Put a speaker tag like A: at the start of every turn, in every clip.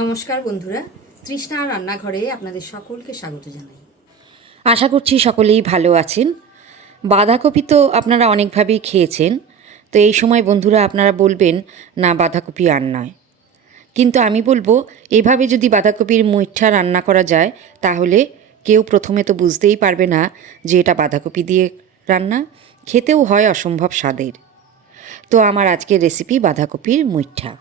A: নমস্কার বন্ধুরা, তৃষ্ণা রান্নাঘরে আপনাদের সকলকে স্বাগত জানাই।
B: আশা করছি সকলেই ভালো আছেন। বাঁধাকপি তো আপনারা অনেকভাবেই খেয়েছেন, তো এই সময় বন্ধুরা আপনারা বলবেন, না, বাঁধাকপি আর নয়। কিন্তু আমি বলব, এভাবে যদি বাঁধাকপির মুইঠা রান্না করা যায়, তাহলে কেউ প্রথমে তো বুঝতেই পারবে না যে এটা বাঁধাকপি দিয়ে রান্না, খেতেও হয় অসম্ভব স্বাদের। তো আমার আজকের রেসিপি বাঁধাকপির মুইঠা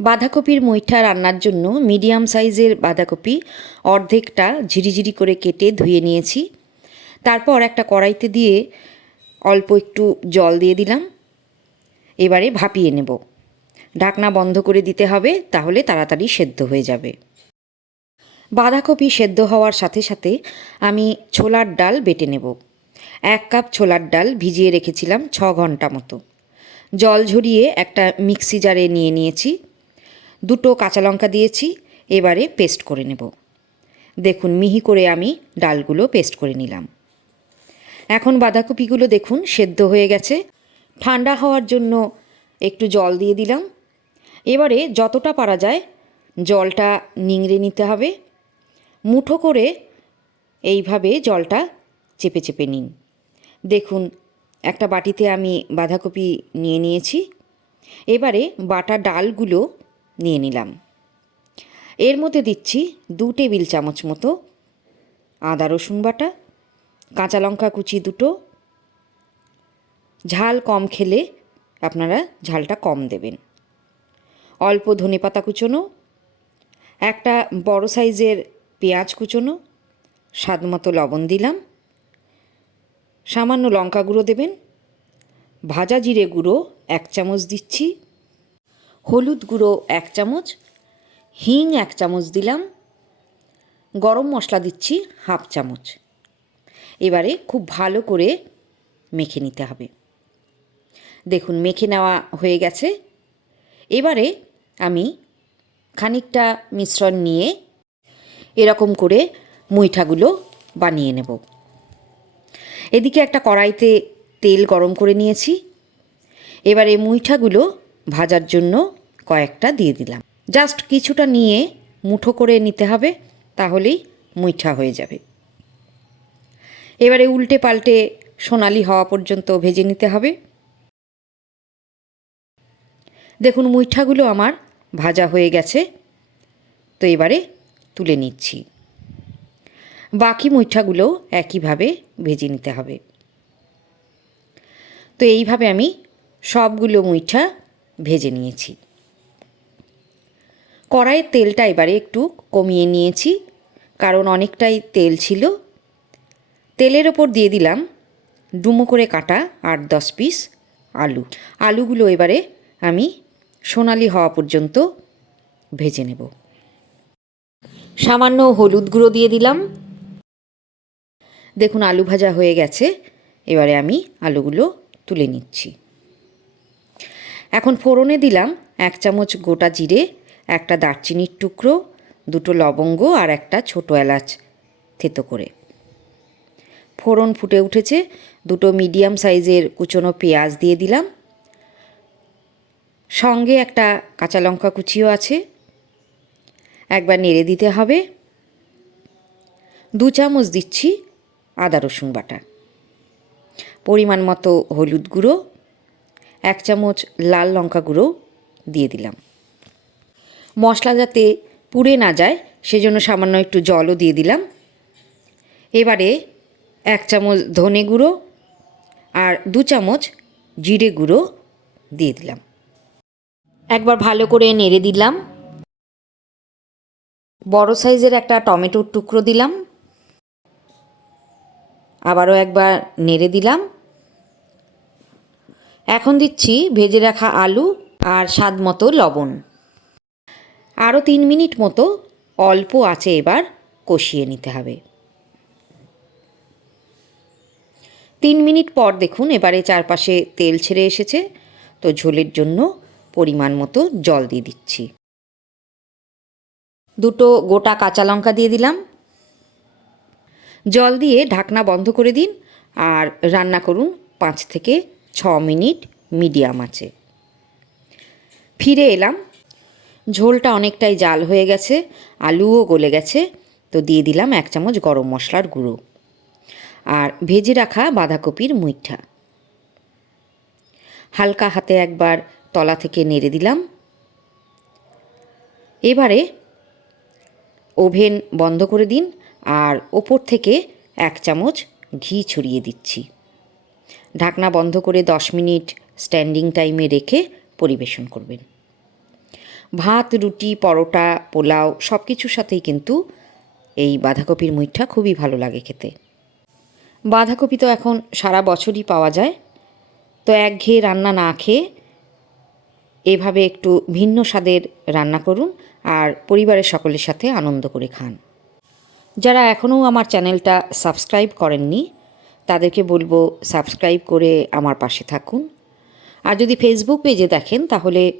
B: বাঁধাকপির মুইঠা রান্নার জন্য মিডিয়াম সাইজের বাঁধাকপি অর্ধেকটা ঝিরিঝিরি করে কেটে ধুয়ে নিয়েছি। তারপর একটা কড়াইতে দিয়ে অল্প একটু জল দিয়ে দিলাম। এবারে ভাপিয়ে নেব। ঢাকনা বন্ধ করে দিতে হবে, তাহলে তাড়াতাড়ি সেদ্ধ হয়ে যাবে। বাঁধাকপি সেদ্ধ হওয়ার সাথে সাথে আমি ছোলার ডাল বেটে নেব। এক কাপ ছোলার ডাল ভিজিয়ে রেখেছিলাম ছ ঘণ্টা মতো। জল ঝরিয়ে একটা মিক্সি জারে নিয়ে নিয়েছি। দুটো কাঁচা লঙ্কা দিয়েছি, এবারে পেস্ট করে নেব। দেখুন, মিহি করে আমি ডালগুলো পেস্ট করে নিলাম। এখন বাঁধাকপিগুলো দেখুন, সেদ্ধ হয়ে গেছে। ঠান্ডা হওয়ার জন্য একটু জল দিয়ে দিলাম। এবারে যতটা পারা যায় জলটা নিংড়ে নিতে হবে। মুঠো করে এইভাবে জলটা চেপে চেপে নিন। দেখুন একটা বাটিতে আমি বাঁধাকপি নিয়ে নিয়েছি। এবারে বাটা ডালগুলো নিয়ে নিলাম। এর মধ্যে দিচ্ছি দু টেবিল চামচ মতো আদা রসুন বাটা, কাঁচা লঙ্কা কুচি দুটো। ঝাল কম খেলে আপনারা ঝালটা কম দেবেন। অল্প ধনে পাতা কুচোনো, একটা বড় সাইজের পেঁয়াজ কুচোনো স্বাদ মতো লবণ দিলাম। সামান্য লঙ্কা গুঁড়ো দেবেন। ভাজা জিরে গুঁড়ো এক চামচ দিচ্ছি। হলুদ গুঁড়ো এক চামচ। হিং এক চামচ দিলাম। গরম মশলা দিচ্ছি হাফ চামচ। এবারে খুব ভালো করে মেখে নিতে হবে। দেখুন, মেখে নেওয়া হয়ে গেছে। এবারে আমি খানিকটা মিশ্রণ নিয়ে এরকম করে মুইঠাগুলো বানিয়ে নেব। এদিকে একটা কড়াইতে তেল গরম করে নিয়েছি। এবার মুইঠাগুলো ভাজার জন্য কয়েকটা দিয়ে দিলাম। জাস্ট কিছুটা নিয়ে মুঠো করে নিতে হবে, তাহলেই মুইঠা হয়ে যাবে। এবারে উল্টে পাল্টে সোনালি হওয়া পর্যন্ত ভেজে নিতে হবে। দেখুন মুইঠাগুলো আমার ভাজা হয়ে গেছে। তো এবারে তুলে নিচ্ছি। বাকি মুইঠাগুলো একইভাবে ভেজে নিতে হবে। তো এইভাবে আমি সবগুলো মুইঠা ভেজে নিয়েছি। কড়াইয়ের তেলটা এবারে একটু কমিয়ে নিয়েছি, কারণ অনেকটাই তেল ছিল। তেলের ওপর দিয়ে দিলাম ডুমো করে কাটা আট দশ পিস আলু। আলুগুলো এবারে আমি সোনালি হওয়া পর্যন্ত ভেজে নেব। সামান্য হলুদ গুঁড়ো দিয়ে দিলাম দেখুন আলু ভাজা হয়ে গেছে। এবারে আমি আলুগুলো তুলে নিচ্ছি। এখন ফোড়নে দিলাম এক চামচ গোটা জিরে, একটা দারচিনির টুকরো, দুটো লবঙ্গ আর একটা ছোটো এলাচ থেতো করে। ফোড়ন ফুটে উঠেছে, দুটো মিডিয়াম সাইজের কুচনো পেঁয়াজ দিয়ে দিলাম। সঙ্গে একটা কাঁচা লঙ্কা কুচিও আছে। একবার নেড়ে দিতে হবে। দু চামচ দিচ্ছি আদা, রসুন বাটা। পরিমাণ মতো হলুদ গুঁড়ো, এক চামচ লাল লঙ্কা গুঁড়ো দিয়ে দিলাম। মশলা যাতে পুড়ে না যায়, সেজন্য সামান্য একটু জলও দিয়ে দিলাম। এবারে এক চামচ ধনে গুঁড়ো আর দু চামচ জিরে গুঁড়ো দিয়ে দিলাম। একবার ভালো করে নেড়ে দিলাম। বড় সাইজের একটা টমেটোর টুকরো দিলাম। আবারও একবার নেড়ে দিলাম। এখন দিচ্ছি ভেজে রাখা আলু আর স্বাদ মতো লবণ। আরও তিন মিনিট মতো অল্প আছে এবার কষিয়ে নিতে হবে। তিন মিনিট পর দেখুন এবারে চারপাশে তেল ছেড়ে এসেছে। তো ঝোলের জন্য পরিমাণ মতো জল দিয়ে দিচ্ছি। দুটো গোটা কাঁচা লঙ্কা দিয়ে দিলাম। জল দিয়ে ঢাকনা বন্ধ করে দিন আর রান্না করুন পাঁচ থেকে ছ মিনিট মিডিয়াম আছে। ফিরে এলাম। ঝোলটা অনেকটাই জাল হয়ে গেছে, আলুও গলে গেছে, তো দিয়ে দিলাম এক চামচ গরম মশলার গুঁড়ো। আর ভেজে রাখা বাঁধাকপির মুইঠা। হালকা হাতে একবার তলা থেকে নেড়ে দিলাম। এবারে ওভেন বন্ধ করে দিন আর ওপর থেকে এক চামচ ঘি ছড়িয়ে দিচ্ছি। ঢাকনা বন্ধ করে দশ মিনিট স্ট্যান্ডিং টাইমে রেখে পরিবেশন করবেন। ভাত, রুটি, পরোটা, পোলাও সব কিছুর সাথেই কিন্তু এই বাঁধাকপির মুইঠা খুবই ভালো লাগে খেতে। বাঁধাকপি তো এখন সারা বছরই পাওয়া যায়। তো একঘেয়ে রান্না না খেয়ে এভাবে একটু ভিন্ন স্বাদের রান্না করুন আর পরিবারের সকলের সাথে আনন্দ করে খান। যারা এখনও আমার চ্যানেলটা সাবস্ক্রাইব করেননি, তাদেরকে বলব সাবস্ক্রাইব করে আমার পাশে থাকুন। আর যদি ফেসবুক পেজে দেখেন, তাহলে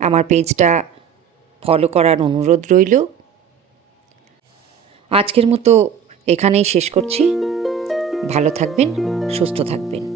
B: আমার পেজটা ফলো করার অনুরোধ রইল। আজকের মতো এখানেই শেষ করছি। ভালো থাকবেন, সুস্থ থাকবেন।